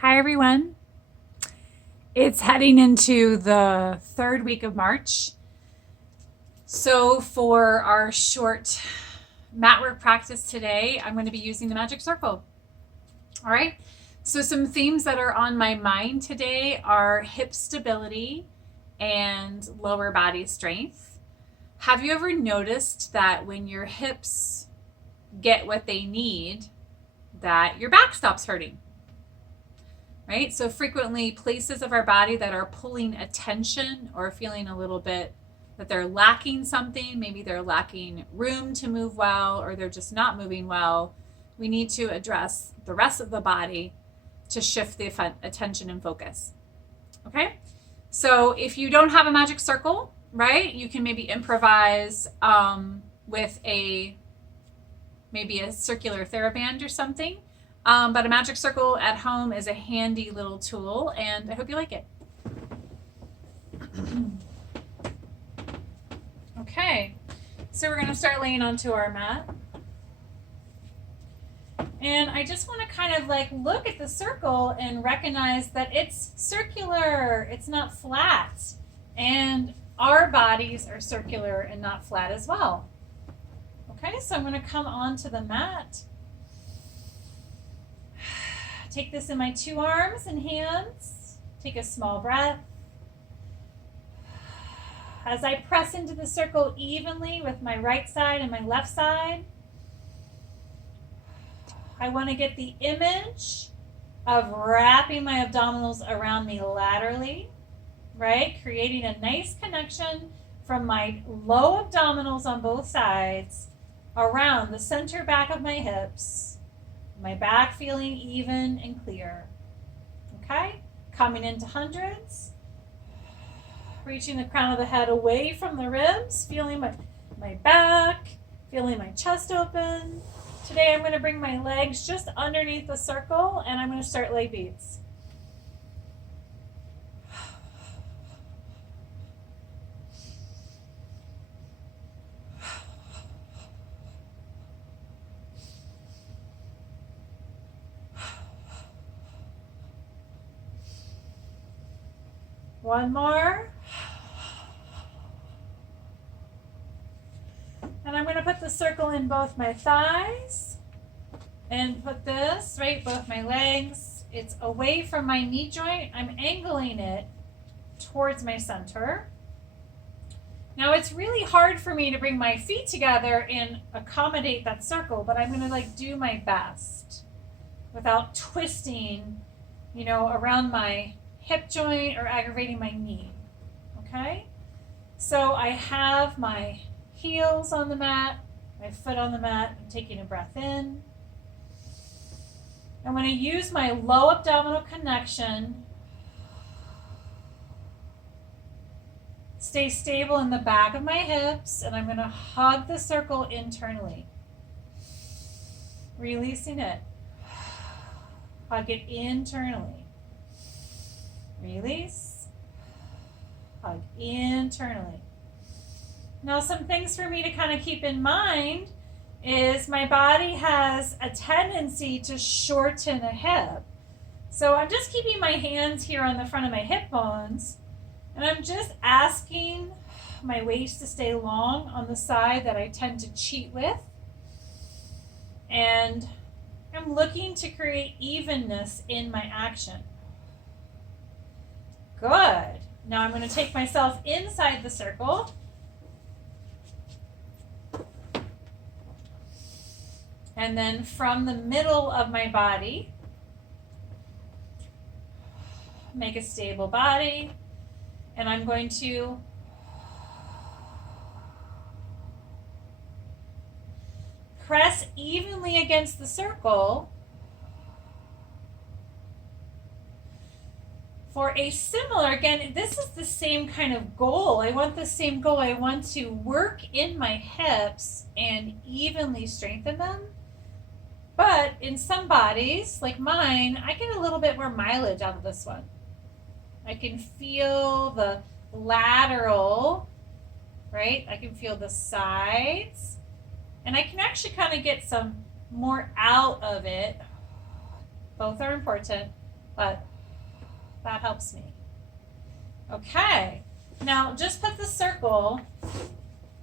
Hi, everyone. It's heading into the third week of March. So, for our short mat work practice today, I'm going to be using the magic circle. All right. So, some themes that are on my mind today are hip stability and lower body strength. Have you ever noticed that when your hips get what they need, that your back stops hurting? Right? So frequently places of our body that are pulling attention or feeling a little bit that they're lacking something, maybe they're lacking room to move well, or they're just not moving well, we need to address the rest of the body to shift the attention and focus. Okay? So if you don't have a magic circle, right, you can maybe improvise with maybe a circular TheraBand or something. But a magic circle at home is a handy little tool, and I hope you like it. Okay, so we're going to start laying onto our mat. And I just want to kind of like look at the circle and recognize that it's circular, it's not flat. And our bodies are circular and not flat as well. Okay, so I'm going to come onto the mat. Take this in my two arms and hands. Take a small breath. As I press into the circle evenly with my right side and my left side, I want to get the image of wrapping my abdominals around me laterally, right? Creating a nice connection from my low abdominals on both sides around the center back of my hips. My back feeling even and clear. Okay? Coming into hundreds. Reaching the crown of the head away from the ribs. Feeling my back. Feeling my chest open. Today I'm going to bring my legs just underneath the circle and I'm going to start leg beats. One more. And I'm going to put the circle in both my thighs and put this, right, both my legs. It's away from my knee joint. I'm angling it towards my center. Now it's really hard for me to bring my feet together and accommodate that circle, but I'm going to do my best without twisting, around my hip joint or aggravating my knee. Okay? So I have my heels on the mat, my foot on the mat. I'm taking a breath in. I'm going to use my low abdominal connection. Stay stable in the back of my hips, and I'm going to hug the circle internally. Releasing it. Hug it internally. Release. Hug internally. Now, some things for me to kind of keep in mind is my body has a tendency to shorten a hip. So I'm just keeping my hands here on the front of my hip bones, and I'm just asking my waist to stay long on the side that I tend to cheat with. And I'm looking to create evenness in my action. Good. Now I'm going to take myself inside the circle. And then from the middle of my body, make a stable body. And I'm going to press evenly against the circle for a similar, again, this is the same kind of goal. I want the same goal. I want to work in my hips and evenly strengthen them. But in some bodies, like mine, I get a little bit more mileage out of this one. I can feel the lateral, right? I can feel the sides. And I can actually kind of get some more out of it. Both are important. but that helps me. Okay, now just put the circle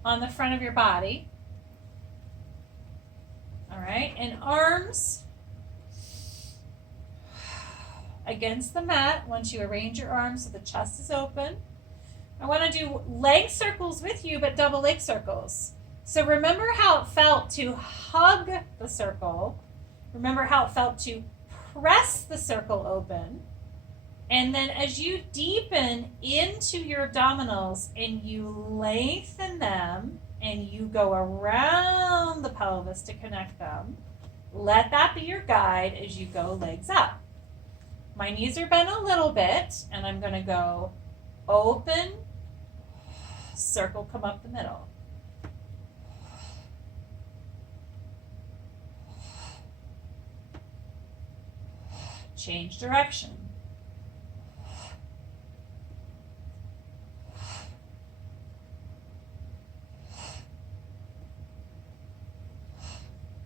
on the front of your body. All right, and arms against the mat. Once you arrange your arms so the chest is open, I want to do leg circles with you, but double leg circles. So remember how it felt to hug the circle. Remember how it felt to press the circle open. And then as you deepen into your abdominals and you lengthen them and you go around the pelvis to connect them, let that be your guide as you go legs up. My knees are bent a little bit, and I'm going to go open, circle, come up the middle. Change direction.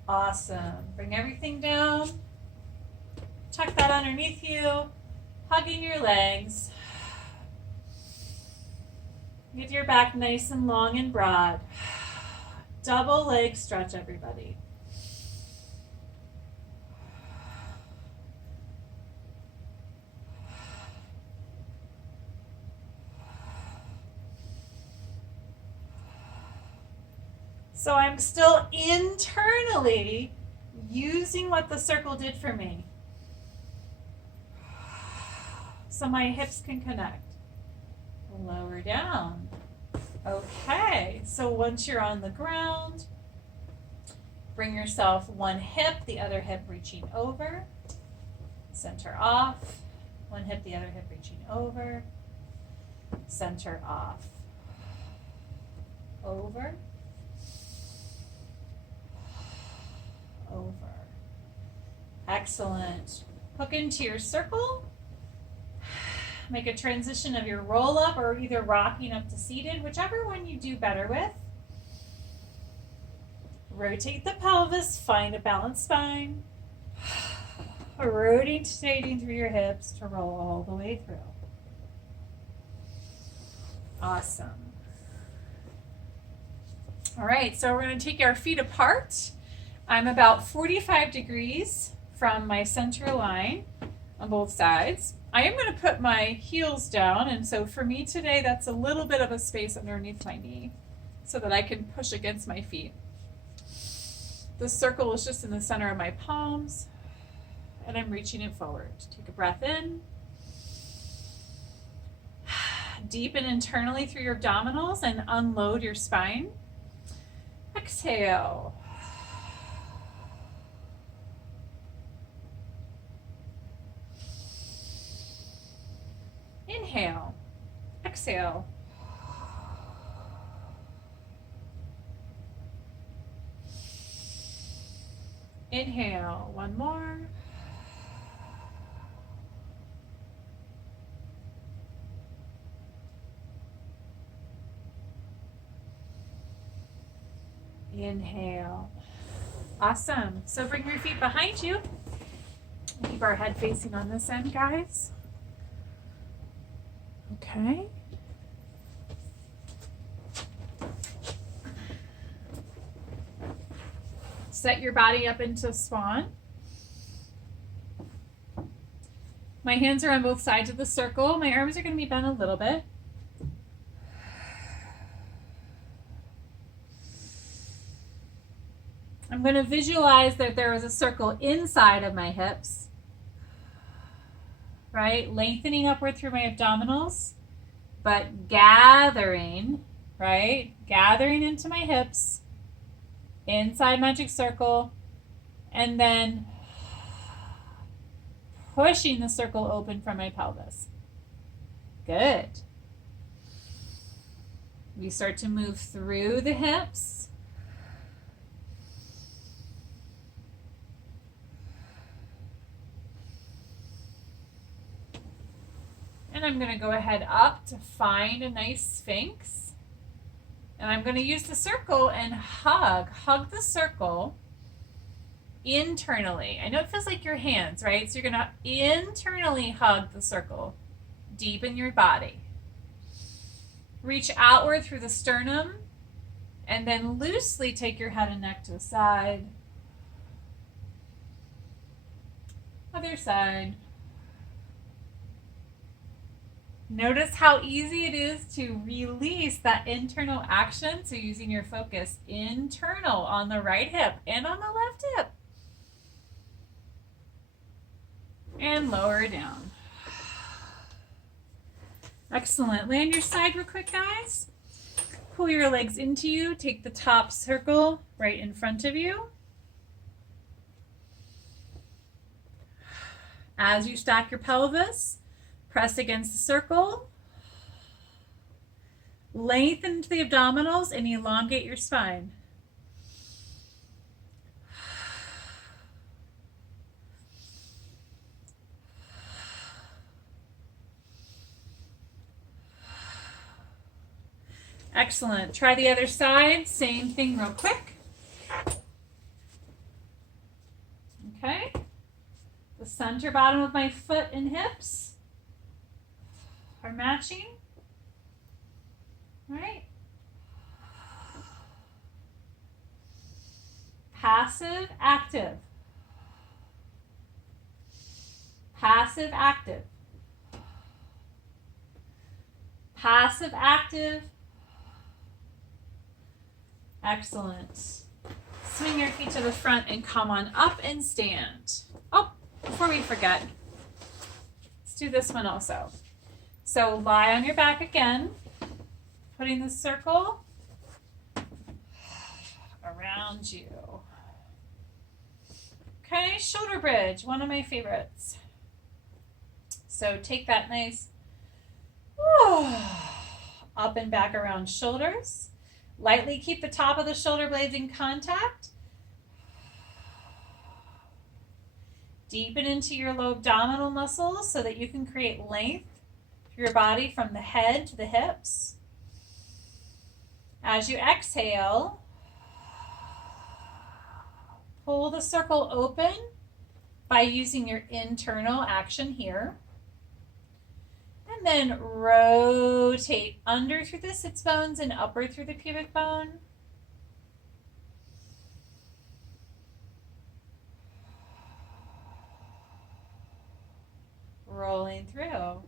Awesome. Bring everything down. Tuck that underneath you. Hugging your legs. Get your back nice and long and broad. Double leg stretch, everybody. So I'm still internally using what the circle did for me. So my hips can connect. Lower down. Okay, so once you're on the ground, bring yourself one hip, the other hip reaching over. Center off. One hip, the other hip reaching over. Center off. Over. Over. Excellent. Hook into your circle. Make a transition of your roll up or either rocking up to seated, whichever one you do better with. Rotate the pelvis, find a balanced spine. Rotating through your hips to roll all the way through. Awesome. All right, so we're going to take our feet apart. I'm about 45 degrees from my center line on both sides. I am going to put my heels down, and so for me today, that's a little bit of a space underneath my knee so that I can push against my feet. The circle is just in the center of my palms, and I'm reaching it forward. Take a breath in. Deepen internally through your abdominals and unload your spine. Exhale. Inhale, exhale. Inhale, one more. Inhale. Awesome. So bring your feet behind you. Keep our head facing on this end, guys. Okay. Set your body up into swan. My hands are on both sides of the circle. My arms are going to be bent a little bit. I'm going to visualize that there is a circle inside of my hips. Right? Lengthening upward through my abdominals, but gathering, right? Gathering into my hips, inside magic circle, and then pushing the circle open from my pelvis. Good. We start to move through the hips. And I'm going to go ahead up to find a nice sphinx. And I'm going to use the circle and hug the circle internally. I know it feels like your hands, right? So you're going to internally hug the circle deep in your body. Reach outward through the sternum and then loosely take your head and neck to the side. Other side. Notice how easy it is to release that internal action. So using your focus internal on the right hip and on the left hip. And lower down. Excellent. Lay on your side real quick, guys. Pull your legs into you. Take the top circle right in front of you. As you stack your pelvis, press against the circle. Lengthen the abdominals and elongate your spine. Excellent. Try the other side. Same thing real quick. Okay. The center bottom of my foot and hips are matching. All right. Passive, active. Passive, active. Passive, active. Excellent. Swing your feet to the front and come on up and stand. Oh, before we forget, let's do this one also. So lie on your back again, putting the circle around you. Okay, shoulder bridge, one of my favorites. So take that nice up and back around shoulders. Lightly keep the top of the shoulder blades in contact. Deepen into your low abdominal muscles so that you can create length through your body from the head to the hips. As you exhale, pull the circle open by using your internal action here. And then rotate under through the sits bones and upward through the pubic bone. Rolling through.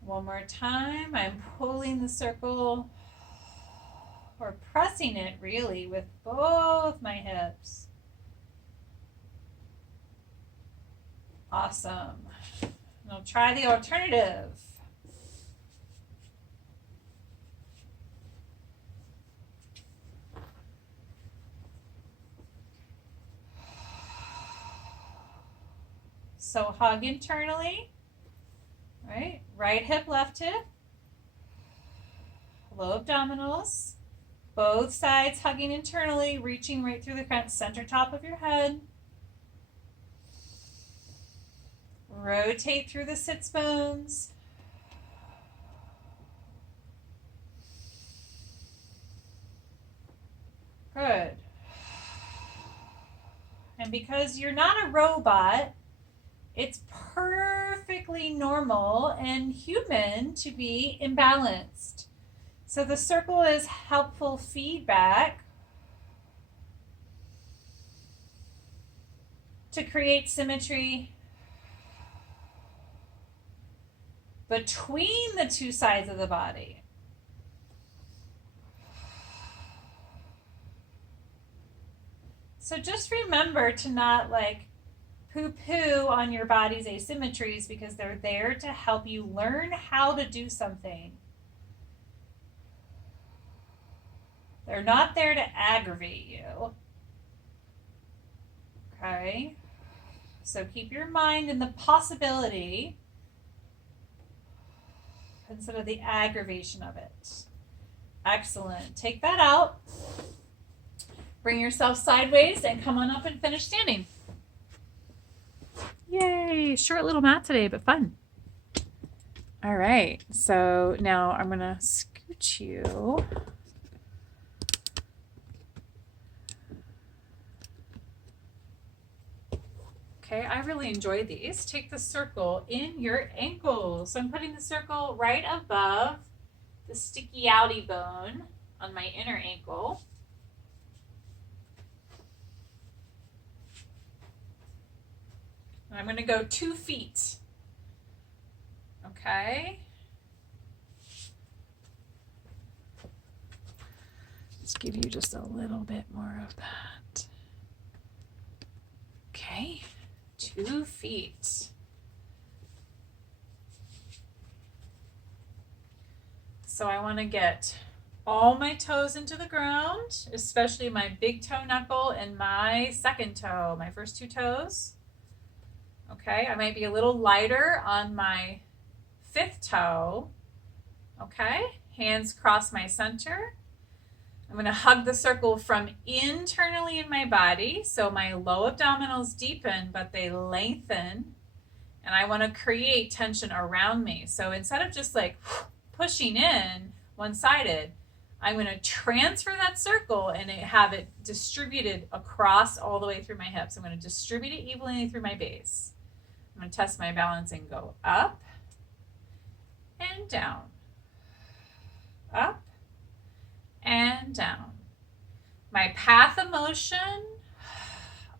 One more time. I'm pulling the circle or pressing it really with both my hips. Awesome. Now try the alternative. So hug internally, right hip, left hip, low abdominals, both sides hugging internally, reaching right through the center top of your head. Rotate through the sits bones. Good. And because you're not a robot, it's perfectly normal and human to be imbalanced. So the circle is helpful feedback to create symmetry between the two sides of the body. So just remember to not poo-poo on your body's asymmetries because they're there to help you learn how to do something. They're not there to aggravate you. Okay? So keep your mind in the possibility instead of the aggravation of it. Excellent. Take that out. Bring yourself sideways and come on up and finish standing. Yay! Short little mat today, but fun. All right, so now I'm gonna scoot you. Okay, I really enjoy these. Take the circle in your ankle. So I'm putting the circle right above the sticky outy bone on my inner ankle. And I'm gonna go 2 feet. Okay. Let's give you just a little bit more of that. Okay, 2 feet. So I want to get all my toes into the ground, especially my big toe knuckle and my second toe, my first 2 toes. Okay, I might be a little lighter on my 5th toe. Okay, hands cross my center. I'm going to hug the circle from internally in my body. So my low abdominals deepen, but they lengthen. And I want to create tension around me. So instead of just like pushing in one-sided, I'm going to transfer that circle and have it distributed across all the way through my hips. I'm going to distribute it evenly through my base. I'm going to test my balance and go up and down, up and down. My path of motion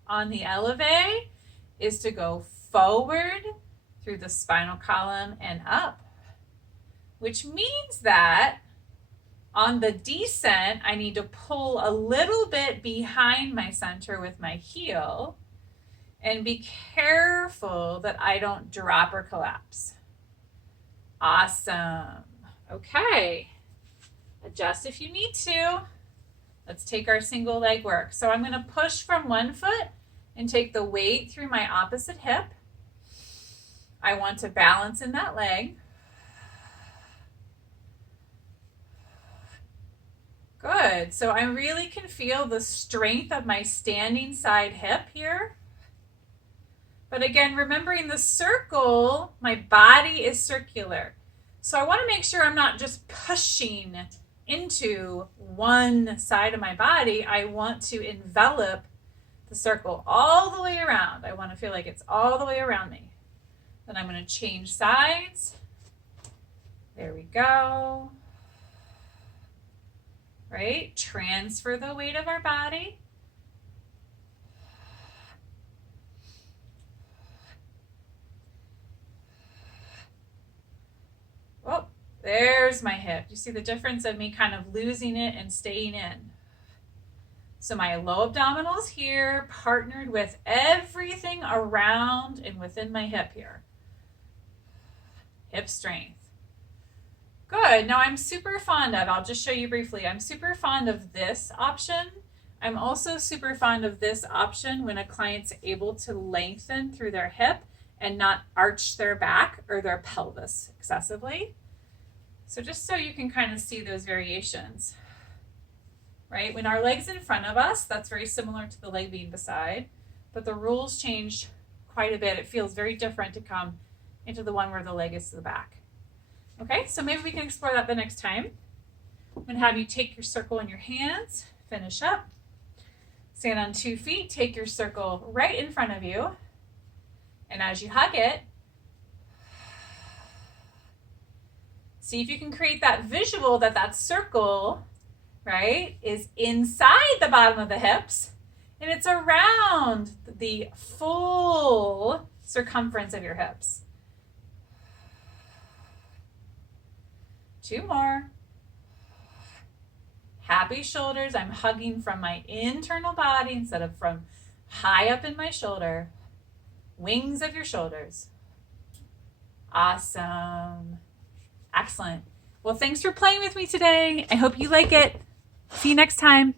on the elevate is to go forward through the spinal column and up, which means that on the descent, I need to pull a little bit behind my center with my heel and be careful that I don't drop or collapse. Awesome. Okay. Adjust if you need to. Let's take our single leg work. So I'm going to push from one foot and take the weight through my opposite hip. I want to balance in that leg. Good. So I really can feel the strength of my standing side hip here. But again, remembering the circle, my body is circular. So I want to make sure I'm not just pushing into one side of my body. I want to envelop the circle all the way around. I want to feel like it's all the way around me. Then I'm going to change sides. There we go. Right? Transfer the weight of our body. Oh, there's my hip. You see the difference of me kind of losing it and staying in. So my low abdominals here partnered with everything around and within my hip here. Hip strength. Good. Now I'm super fond of, I'll just show you briefly, I'm super fond of this option. I'm also super fond of this option when a client's able to lengthen through their hip and not arch their back or their pelvis excessively. So just so you can kind of see those variations, right? When our leg's in front of us, that's very similar to the leg being beside, but the rules change quite a bit. It feels very different to come into the one where the leg is to the back. Okay, so maybe we can explore that the next time. I'm going to have you take your circle in your hands, finish up, stand on 2 feet, take your circle right in front of you, and as you hug it, see if you can create that visual that that circle, right, is inside the bottom of the hips, and it's around the full circumference of your hips. 2 more. Happy shoulders. I'm hugging from my internal body instead of from high up in my shoulder. Wings of your shoulders. Awesome. Excellent. Well, thanks for playing with me today. I hope you like it. See you next time.